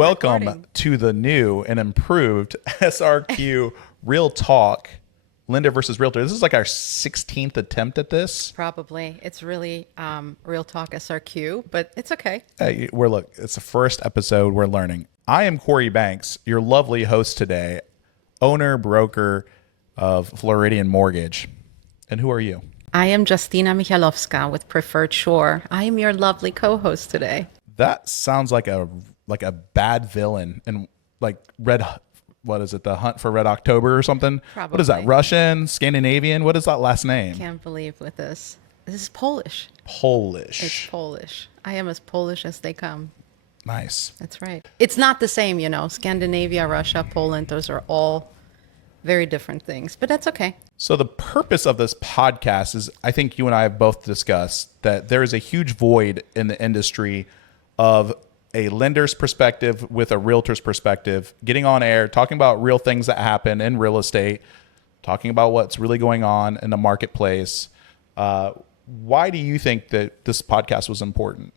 Welcome recording. to the new and improved SRQ Real Talk Lender versus Realtor. This is like our 16th attempt at this. Probably. It's really Real Talk SRQ, but it's okay. Look, it's the first episode. We're learning. I am Corey Banks, your lovely host today, owner, broker of Floridian Mortgage. And who are you? I am Justina Michalowska with Preferred Shore. I am your lovely co-host today. That sounds like a bad villain and like what is it? The Hunt for Red October or something? Probably. What is that? Russian, Scandinavian? What is that last name? Can't believe with this. This is Polish. Polish. It's Polish. I am as Polish as they come. Nice. That's right. It's not the same, Scandinavia, Russia, Poland, those are all very different things, but that's okay. So the purpose of this podcast is, I think you and I have both discussed that there is a huge void in the industry of a lender's perspective with a realtor's perspective, getting on air, talking about real things that happen in real estate, talking about what's really going on in the marketplace. Why do you think that this podcast was important?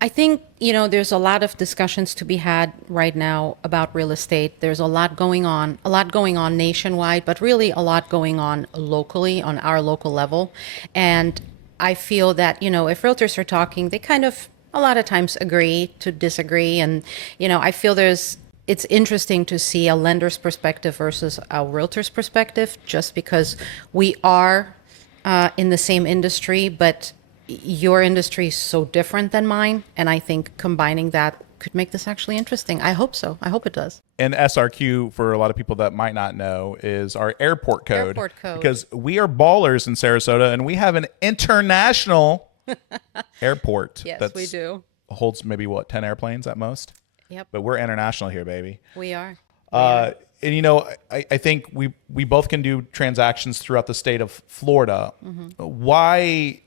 I think, there's a lot of discussions to be had right now about real estate. There's a lot going on nationwide, but really a lot going on locally on our local level. And I feel that, if realtors are talking, they kind of a lot of times agree to disagree. And, I feel it's interesting to see a lender's perspective versus a realtor's perspective, just because we are in the same industry, but your industry is so different than mine. And I think combining that could make this actually interesting. I hope so. I hope it does. And SRQ, for a lot of people that might not know, is our airport code. Airport code. Because we are ballers in Sarasota and we have an international airport. Yes, we do. Holds maybe 10 airplanes at most? Yep. But we're international here, baby. We are. And I think we both can do transactions throughout the state of Florida. Mm-hmm. Why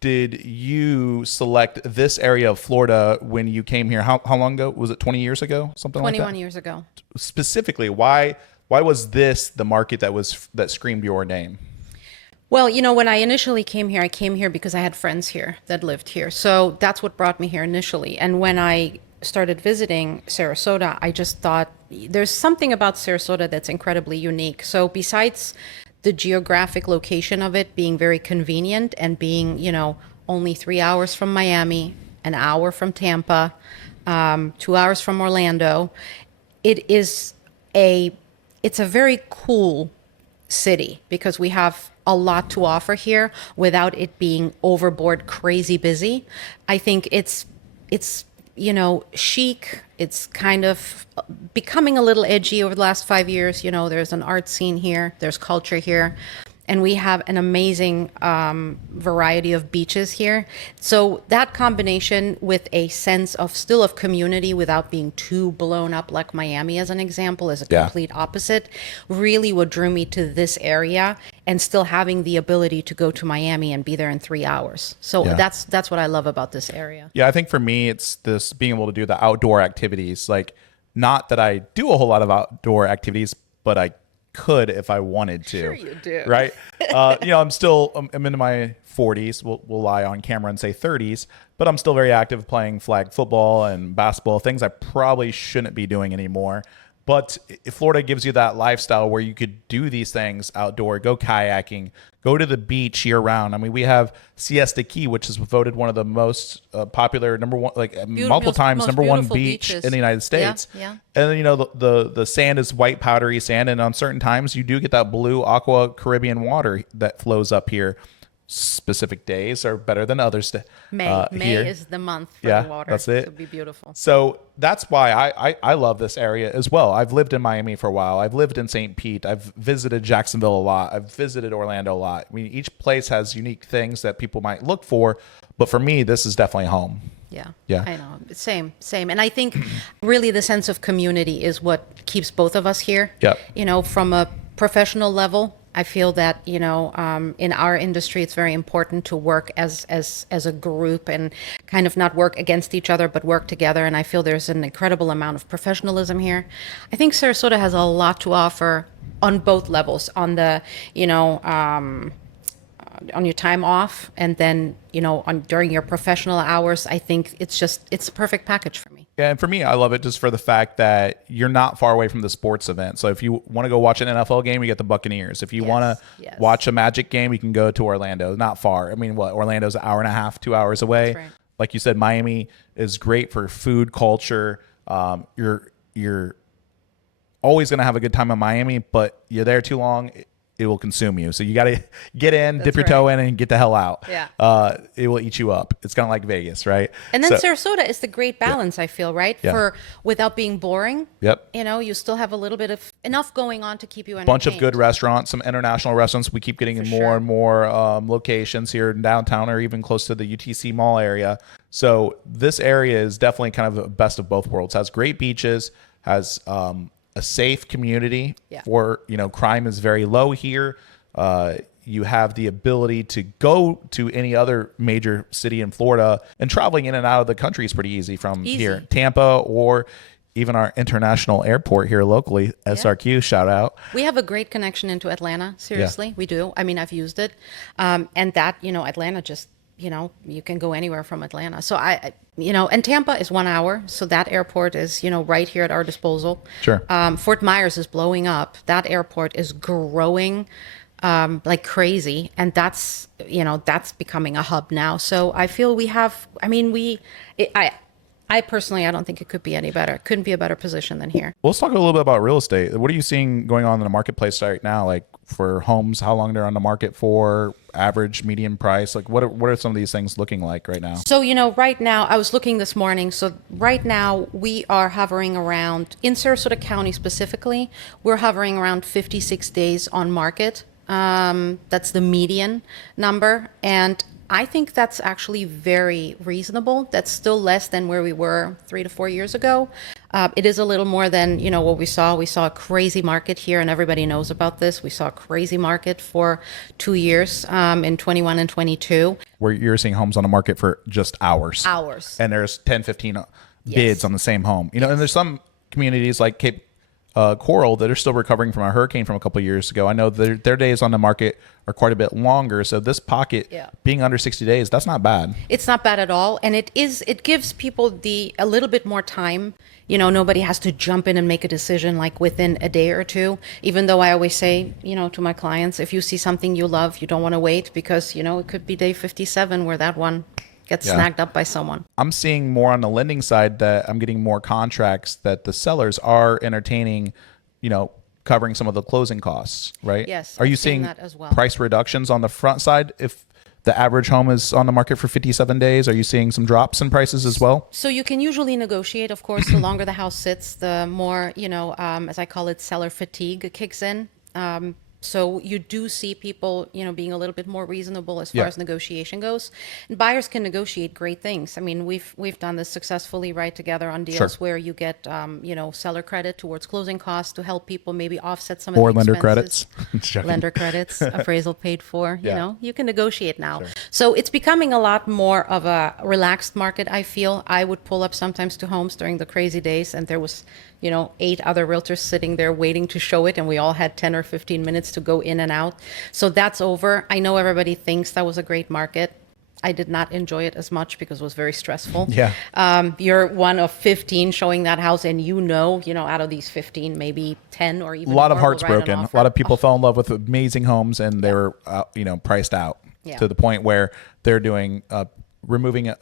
did you select this area of Florida when you came here? How long ago? Was it 20 years ago? Something like that? 21 years ago. Specifically, why was this the market that screamed your name? Well, when I initially came here, I came here because I had friends here that lived here. So that's what brought me here initially. And when I started visiting Sarasota, I just thought there's something about Sarasota that's incredibly unique. So besides the geographic location of it being very convenient and being, only 3 hours from Miami, an hour from Tampa, 2 hours from Orlando, it's a very cool city because we have a lot to offer here without it being overboard crazy busy. I think it's chic. It's kind of becoming a little edgy over the last 5 years. There's an art scene here, there's culture here, and we have an amazing variety of beaches here. So that combination with a sense of community without being too blown up like Miami, as an example, is a complete opposite, really what drew me to this area, and still having the ability to go to Miami and be there in 3 hours. So that's what I love about this area. Yeah, I think for me, it's this being able to do the outdoor activities. Like, not that I do a whole lot of outdoor activities, but I could if I wanted to. Sure you do. Right? I'm into my 40s. We'll lie on camera and say 30s, but I'm still very active playing flag football and basketball, things I probably shouldn't be doing anymore. But Florida gives you that lifestyle where you could do these things outdoor, go kayaking, go to the beach year round. I mean, we have Siesta Key, which is voted one of the most popular number one beach in the United States. Yeah. And then, the sand is white powdery sand. And on certain times you do get that blue aqua Caribbean water that flows up here. Specific days are better than others. May here. is the month for the water. That's it. It'll be beautiful. So that's why I love this area as well. I've lived in Miami for a while. I've lived in St. Pete. I've visited Jacksonville a lot. I've visited Orlando a lot. I mean, each place has unique things that people might look for, but for me, this is definitely home. Yeah. I know. Same. And I think really the sense of community is what keeps both of us here. Yep. From a professional level, I feel that, in our industry, it's very important to work as a group and kind of not work against each other, but work together. And I feel there's an incredible amount of professionalism here. I think Sarasota has a lot to offer on both levels, on the, on your time off, and then, during your professional hours. I think it's a perfect package for me. Yeah, and for me, I love it just for the fact that you're not far away from the sports event. So if you want to go watch an NFL game, you get the Buccaneers. If you want to watch a Magic game, you can go to Orlando. Not far. I mean, what, Orlando's an hour and a half, 2 hours away. Right. Like you said, Miami is great for food, culture. You're always going to have a good time in Miami, but you're there too long, it will consume you. So you got to get in, dip your toe in, and get the hell out. Yeah. It will eat you up. It's kind of like Vegas, right? And then Sarasota is the great balance, I feel, right? Yeah. For without being boring. Yep. You know, you still have a little bit of enough going on to keep you entertained. Bunch of good restaurants, some international restaurants. We keep getting in more and more locations here in downtown or even close to the UTC Mall area. So this area is definitely kind of the best of both worlds. Has great beaches, has a safe community for, crime is very low here. You have the ability to go to any other major city in Florida, and traveling in and out of the country is pretty easy from here. Tampa, or even our international airport here locally, SRQ, shout out. We have a great connection into Atlanta. Seriously, we do. I mean, I've used it. And that, Atlanta just, you can go anywhere from Atlanta. So and Tampa is 1 hour. So that airport is, right here at our disposal. Sure. Fort Myers is blowing up. That airport is growing like crazy. And that's becoming a hub now. So I feel we have, I personally, I don't think it could be any better. It couldn't be a better position than here. Well, let's talk a little bit about real estate. What are you seeing going on in the marketplace right now? Like for homes, how long they're on the market for, average, median price? Like what are some of these things looking like right now? So, right now, I was looking this morning. So right now we are hovering around, in Sarasota County specifically, we're hovering around 56 days on market. That's the median number. And I think that's actually very reasonable. That's still less than where we were 3 to 4 years ago. It is a little more than, what we saw. We saw a crazy market here, and everybody knows about this. We saw a crazy market for 2 years in 21 and 22. Where you're seeing homes on the market for just hours. Hours. And there's 10, 15 bids on the same home. And there's some communities like Cape Coral that are still recovering from a hurricane from a couple of years ago. I know their days on the market are quite a bit longer. So this pocket being under 60 days, that's not bad. It's not bad at all. And it gives people a little bit more time. Nobody has to jump in and make a decision like within a day or two, even though I always say, to my clients, if you see something you love, you don't want to wait because, it could be day 57 where that one gets snagged up by someone. I'm seeing more on the lending side that I'm getting more contracts that the sellers are entertaining, covering some of the closing costs, right? Yes. Are you seeing that as well? Price reductions on the front side if the average home is on the market for 57 days? Are you seeing some drops in prices as well? So you can usually negotiate, of course. The longer the house sits, the more, as I call it, seller fatigue kicks in. So you do see people, being a little bit more reasonable as far as negotiation goes. And buyers can negotiate great things. I mean, we've done this successfully right together on deals where you get, seller credit towards closing costs to help people maybe offset some of the lender expenses. credits. Lender credits, appraisal paid for. You can negotiate now. So it's becoming a lot more of a relaxed market. I feel I would pull up sometimes to homes during the crazy days, and there was 8 other realtors sitting there waiting to show it, and we all had 10 or 15 minutes to go in and out. So that's over. I know everybody thinks that was a great market. I did not enjoy it as much because it was very stressful. Yeah. You're one of 15 showing that house, and out of these 15, maybe 10 or even a lot more of hearts will write an broken. offer. A lot of people fell in love with amazing homes, and they were, priced out to the point where they're doing removing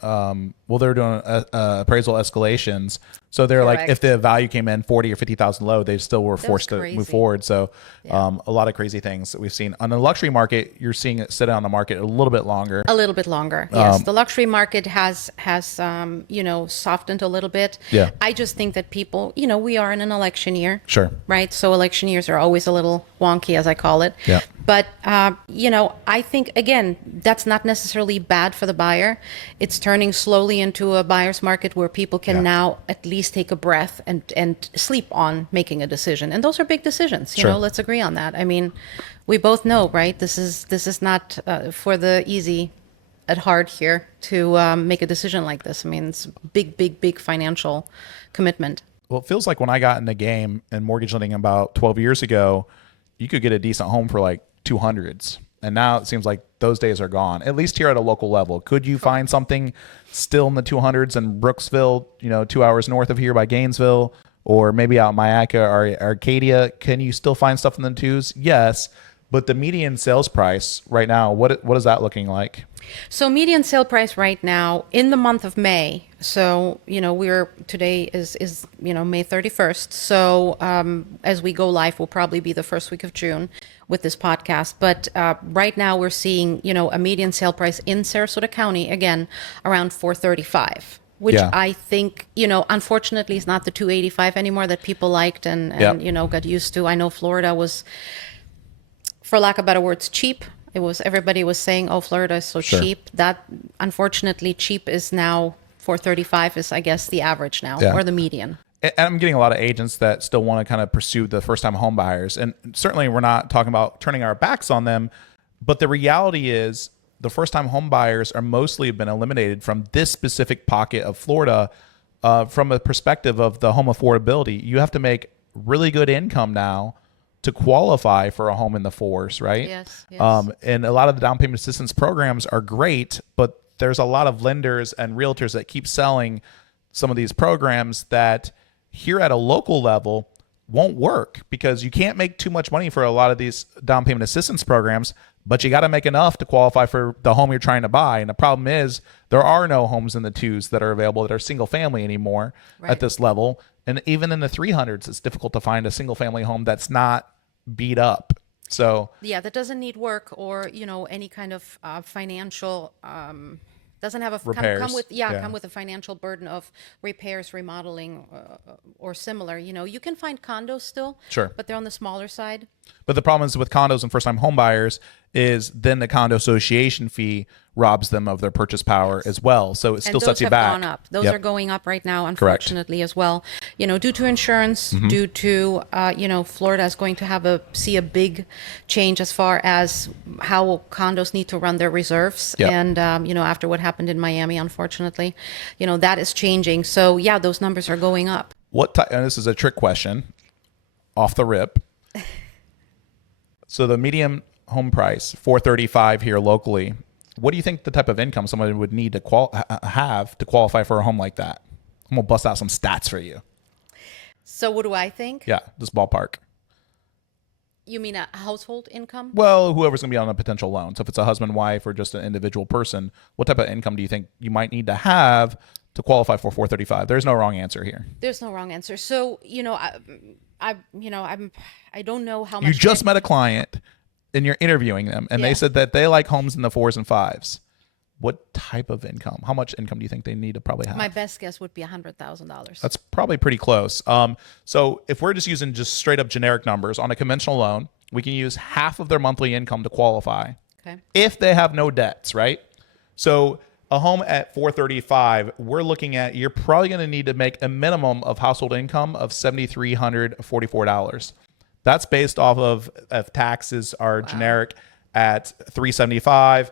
they're doing appraisal escalations, so they're like, if the value came in 40 or 50,000 low, they still were forced to move forward. So a lot of crazy things that we've seen on the luxury market. You're seeing it sit on the market a little bit longer. Yes. The luxury market has softened a little bit. I just think that people, we are in an election year, right? So election years are always a little wonky, as I call it. But I think, again, that's not necessarily bad for the buyer. It's turning slowly into a buyer's market where people can now at least take a breath and sleep on making a decision. And those are big decisions. Let's agree on that. I mean, we both know, right? This is not for the easy at heart here to make a decision like this. I mean, it's big financial commitment. Well, it feels like when I got in the game in mortgage lending about 12 years ago, you could get a decent home for like 200s. And now it seems like those days are gone, at least here at a local level. Could you find something still in the 200s in Brooksville, 2 hours north of here by Gainesville, or maybe out in Mayaca or Arcadia? Can you still find stuff in the twos? Yes. But the median sales price right now, what is that looking like? So median sale price right now in the month of May. So, today is May 31st. So as we go live, will probably be the first week of June with this podcast. But right now we're seeing, a median sale price in Sarasota County, again, around 435. Which Yeah. I think, unfortunately is not the 285 anymore that people liked and Yep. got used to. I know Florida was, for lack of better words, cheap. Everybody was saying, oh, Florida is so Sure. cheap. That, unfortunately, cheap is now 435 is, I guess, the average now, Yeah. or the median. And I'm getting a lot of agents that still want to kind of pursue the first time home buyers. And certainly we're not talking about turning our backs on them. But the reality is the first time home buyers are mostly been eliminated from this specific pocket of Florida. From a perspective of the home affordability, you have to make really good income now to qualify for a home in the fours, right? Yes, yes. And a lot of the down payment assistance programs are great, but there's a lot of lenders and realtors that keep selling some of these programs that here at a local level won't work because you can't make too much money for a lot of these down payment assistance programs, but you got to make enough to qualify for the home you're trying to buy. And the problem is there are no homes in the twos that are available that are single family anymore at this level. And even in the 300s, it's difficult to find a single family home that's not beat up. So Yeah, that doesn't need work or, any kind of financial, doesn't have a Repairs. come with a financial burden of repairs, remodeling, or similar. You can find condos still, Sure. but they're on the smaller side. But the problem is with condos and first-time home buyers is then the condo association fee robs them of their purchase power as well. So it still And those sets you have back. gone up. Those Yep. are going up right now, unfortunately, as well. Due to insurance, Mm-hmm. due to Florida is going to see a big change as far as how condos need to run their reserves. Yep. And after what happened in Miami, unfortunately, that is changing. So yeah, those numbers are going up. And this is a trick question, off the rip. So the median home price, $435 here locally. What do you think the type of income somebody would need to have to qualify for a home like that? I'm gonna bust out some stats for you. So what do I think? Yeah, just ballpark. You mean a household income? Well, whoever's gonna be on a potential loan. So if it's a husband, wife, or just an individual person, what type of income do you think you might need to have to qualify for 435? There's no wrong answer here. There's no wrong answer. So I don't know how much You just met a client and you're interviewing them and Yeah. they said that they like homes in the 4s and 5s. What type of income? How much income do you think they need to probably have? My best guess would be $100,000. That's probably pretty close. So if we're just using just straight up generic numbers on a conventional loan, we can use half of their monthly income to qualify Okay. if they have no debts, right? So a home at 435, we're looking at, you're probably going to need to make a minimum of household income of $7,344. That's based off of if taxes are generic at 375,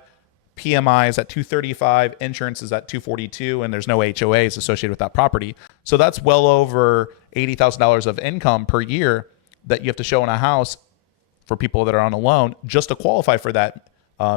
PMI is at 235, insurance is at 242, and there's no HOAs associated with that property. So that's well over $80,000 of income per year that you have to show in a house for people that are on a loan just to qualify for that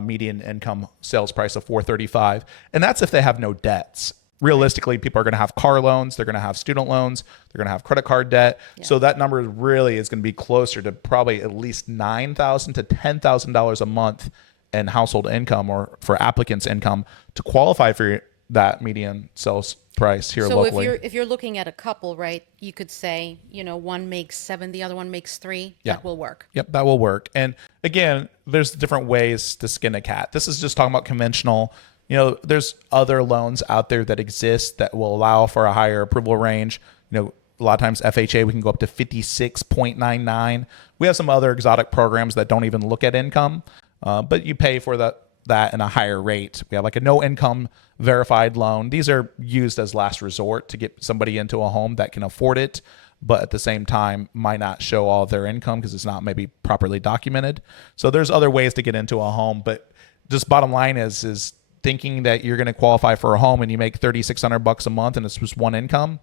median income sales price of 435. And that's if they have no debts. Realistically, people are going to have car loans, they're going to have student loans, they're going to have credit card debt. So that number really is going to be closer to probably at least $9,000 to $10,000 a month in household income or for applicants' income to qualify for that median sales price here So locally. if you're looking at a couple, right, you could say, one makes 7, the other one makes 3. Yeah. That will work. Yep, that will work. And again, there's different ways to skin a cat. This is just talking about conventional. There's other loans out there that exist that will allow for a higher approval range. A lot of times FHA, we can go up to 56.99. We have some other exotic programs that don't even look at income, but you pay for that in a higher rate. We have like a no income verified loan. These are used as last resort to get somebody into a home that can afford it, but at the same time might not show all of their income because it's not maybe properly documented. So there's other ways to get into a home, but just bottom line is thinking that you're going to qualify for a home and you make $3,600 a month and it's just one income,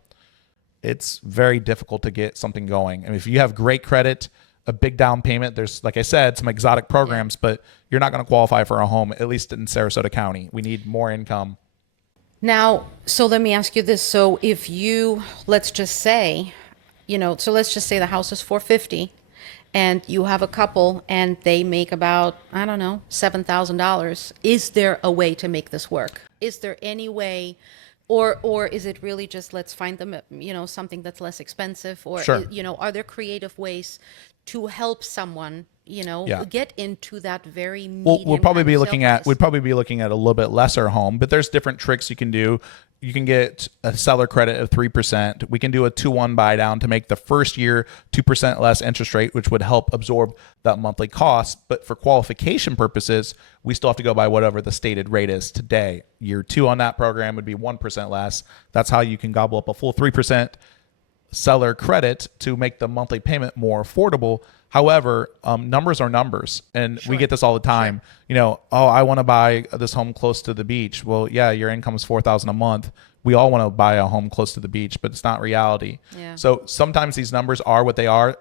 it's very difficult to get something going. I mean, if you have great credit, a big down payment. There's, like I said, some exotic programs, but you're not going to qualify for a home, at least in Sarasota County. We need more income. Now, so let me ask you this. So if you, let's just say, so let's just say the house is 450 and you have a couple and they make about, I don't know, $7,000. Is there a way to make this work? Is there any way, or is it really just let's find them, something that's less expensive, or, Sure. are there creative ways to help someone, get into that very median We'll probably kind be of looking sale at, price? we'd probably be looking at a little bit lesser home, but there's different tricks you can do. You can get a seller credit of 3%. We can do a 2-1 buy down to make the first year 2% less interest rate, which would help absorb that monthly cost. But for qualification purposes, we still have to go by whatever the stated rate is today. Year 2 on that program would be 1% less. That's how you can gobble up a full 3% seller credit to make the monthly payment more affordable. However, numbers are numbers, and we get this all the time. I want to buy this home close to the beach. Well, yeah, your income is $4,000 a month. We all want to buy a home close to the beach, but it's not reality. Yeah. So sometimes these numbers are what they are.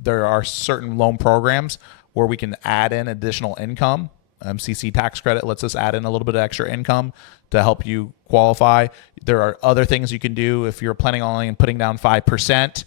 There are certain loan programs where we can add in additional income. MCC tax credit lets us add in a little bit of extra income to help you qualify. There are other things you can do. If you're planning on only putting down 5%,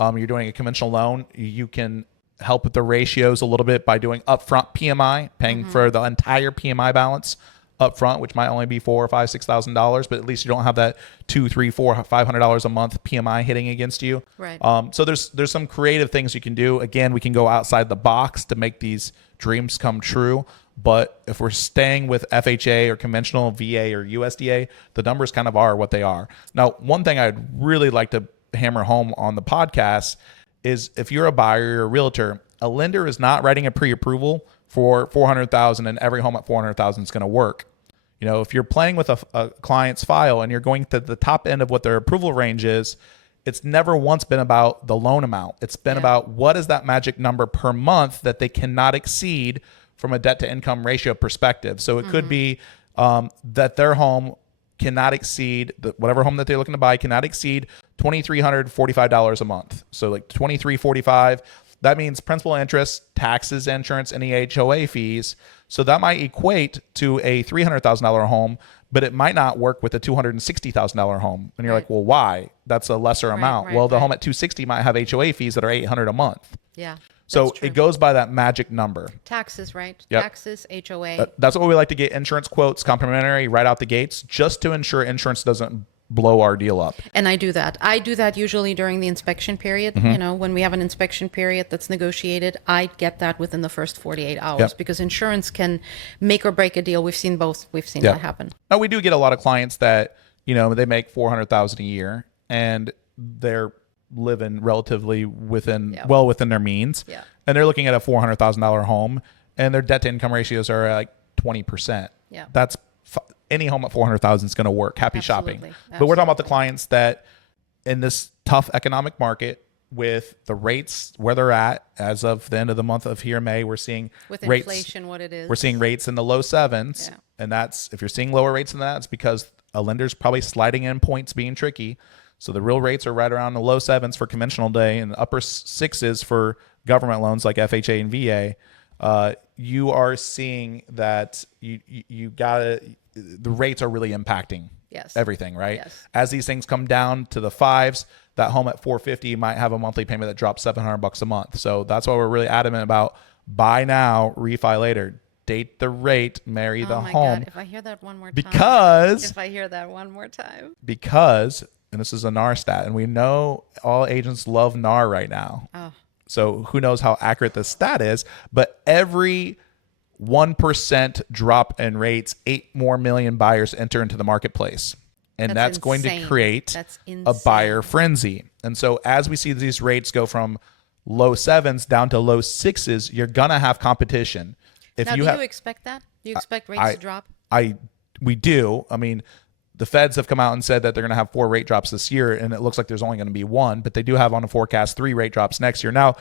you're doing a conventional loan, you can help with the ratios a little bit by doing upfront PMI, paying for the entire PMI balance upfront, which might only be $4,000 or $5,000, $6,000, but at least you don't have that $200, $300, $400, $500 a month PMI hitting against you. Right. So there's some creative things you can do. Again, we can go outside the box to make these dreams come true. But if we're staying with FHA or conventional VA or USDA, the numbers kind of are what they are. Now, one thing I'd really like to hammer home on the podcast is if you're a buyer or a realtor, a lender is not writing a pre-approval for $400,000 and every home at $400,000 is going to work. If you're playing with a client's file and you're going to the top end of what their approval range is, it's never once been about the loan amount. It's been about what is that magic number per month that they cannot exceed from a debt to income ratio perspective. So it could be that their home cannot exceed, whatever home that they're looking to buy cannot exceed $2,345 a month. So like $2,345, that means principal, interest, taxes, insurance, any HOA fees. So that might equate to a $300,000 home, but it might not work with a $260,000 home. And you're like, well, why? That's a lesser amount. Well, the home at $260 might have HOA fees that are $800 a month. Yeah. So it goes by that magic number. Taxes, right? Yep. Taxes, HOA. That's what we like to get insurance quotes complimentary right out the gates, just to ensure insurance doesn't blow our deal up. And I do that. I do that usually during the inspection period. When we have an inspection period that's negotiated, I get that within the first 48 hours because insurance can make or break a deal. We've seen both. We've seen that happen. Now, we do get a lot of clients that, they make $400,000 a year and they're living relatively within their means. Yeah. And they're looking at a $400,000 home and their debt to income ratios are like 20%. Yeah. That's any home at 400,000 is going to work. Happy shopping. Absolutely. But we're talking about the clients that in this tough economic market with the rates where they're at as of the end of the month of here in May, we're seeing with rates, inflation, what it is. we're seeing rates in the low sevens. Yeah. And that's, if you're seeing lower rates than that, it's because a lender's probably sliding in points being tricky. So the real rates are right around the low sevens for conventional day and upper sixes for government loans like FHA and VA. You are seeing that the rates are really impacting everything, right? Yes. As these things come down to the fives, that home at 450 might have a monthly payment that drops $700 a month. So that's why we're really adamant about buy now, refi later. Date the rate, marry the home. God, if I hear that one more time. Because, and this is a NAR stat, and we know all agents love NAR right now. Oh. So who knows how accurate the stat is, but every 1% drop in rates, 8 more million buyers enter into the marketplace. And that's going to create a buyer frenzy. And so as we see these rates go from low sevens down to low sixes, you're going to have competition. Do you expect that? Do you expect rates to drop? We do. I mean, the feds have come out and said that they're going to have 4 rate drops this year, and it looks like there's only going to be 1, but they do have on a forecast 3 rate drops next year. Now,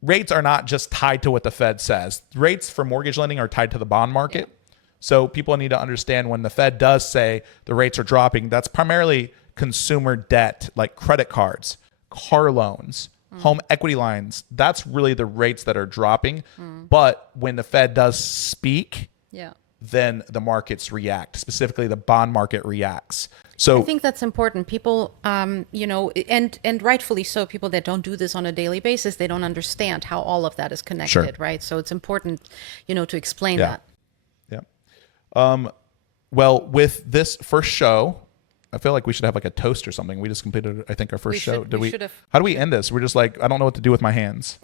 rates are not just tied to what the Fed says. Rates for mortgage lending are tied to the bond market. Yeah. So people need to understand when the Fed does say the rates are dropping, that's primarily consumer debt like credit cards, car loans, home equity lines. That's really the rates that are dropping. But when the Fed does speak, Yeah. then the markets react. Specifically, the bond market reacts. So I think that's important. People, you know, and rightfully so, people that don't do this on a daily basis, they don't understand how all of that is connected, right? So it's important, you know, to explain that. Yeah. Well, with this first show, I feel like we should have like a toast or something. We just completed, I think, our first show. How do we end this? We're just like, I don't know what to do with my hands.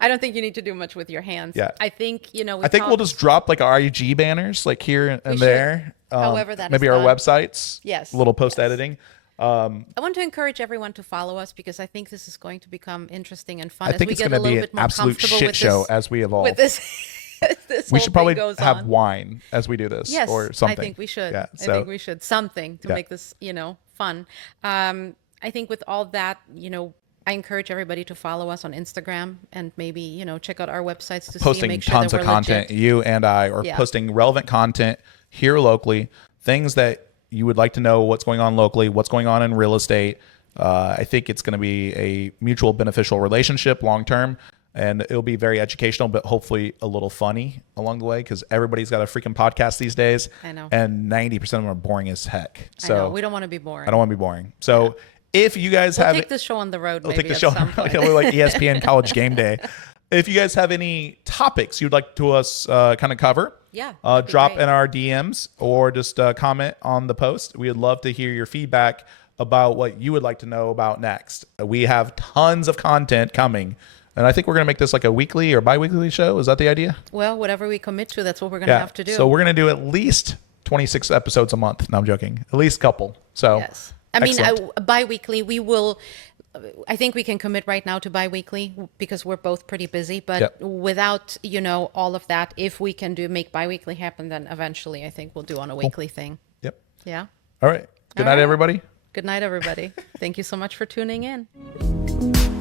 I don't think you need to do much with your hands. Yeah. I think, you know, I think we'll just drop like our IG banners like here and there. However that maybe is our done. websites. Yes. A little post editing. I want to encourage everyone to follow us because I think this is going to become interesting and fun I think as we it's get going a to be little an bit more absolute comfortable shit with show this, as we evolve. with this. This We whole should probably thing goes have on. wine as we do this, Yes, or something. I think we should. Yeah, I think we should something to Yeah. make this, you know, fun. I think with all that, you know, I encourage everybody to follow us on Instagram and maybe, you know, check out our websites to see posting make sure tons that of we're content, legit. you and I are Yeah. posting relevant content here locally, things that you would like to know what's going on locally, what's going on in real estate. I think it's going to be a mutual beneficial relationship long term, and it'll be very educational, but hopefully a little funny along the way because everybody's got a freaking podcast these days. I know. And 90% of them are boring as heck. So I know. We don't want to be boring. I don't want to be boring. So if you guys We'll have take this show on the road. We'll Maybe take the at show some point. we're like ESPN College Game Day. If you guys have any topics you'd like to us kind of cover, Yeah, that'd be drop great. in our DMs or just comment on the post. We would love to hear your feedback about what you would like to know about next. We have tons of content coming, and I think we're going to make this like a weekly or bi-weekly show. Is that the idea? Well, whatever we commit to, that's what we're going to have to do. So we're going to do at least 26 episodes a month. No, I'm joking. At least a couple. So Yes. I mean, excellent. bi-weekly, we will, I think we can commit right now to bi-weekly because we're both pretty busy, but Yep. without, you know, all of that, if we can make bi-weekly happen, then eventually I think we'll do on a weekly thing. Yep. Yeah. All right. Good All night, right. everybody. Good night, everybody. Thank you so much for tuning in.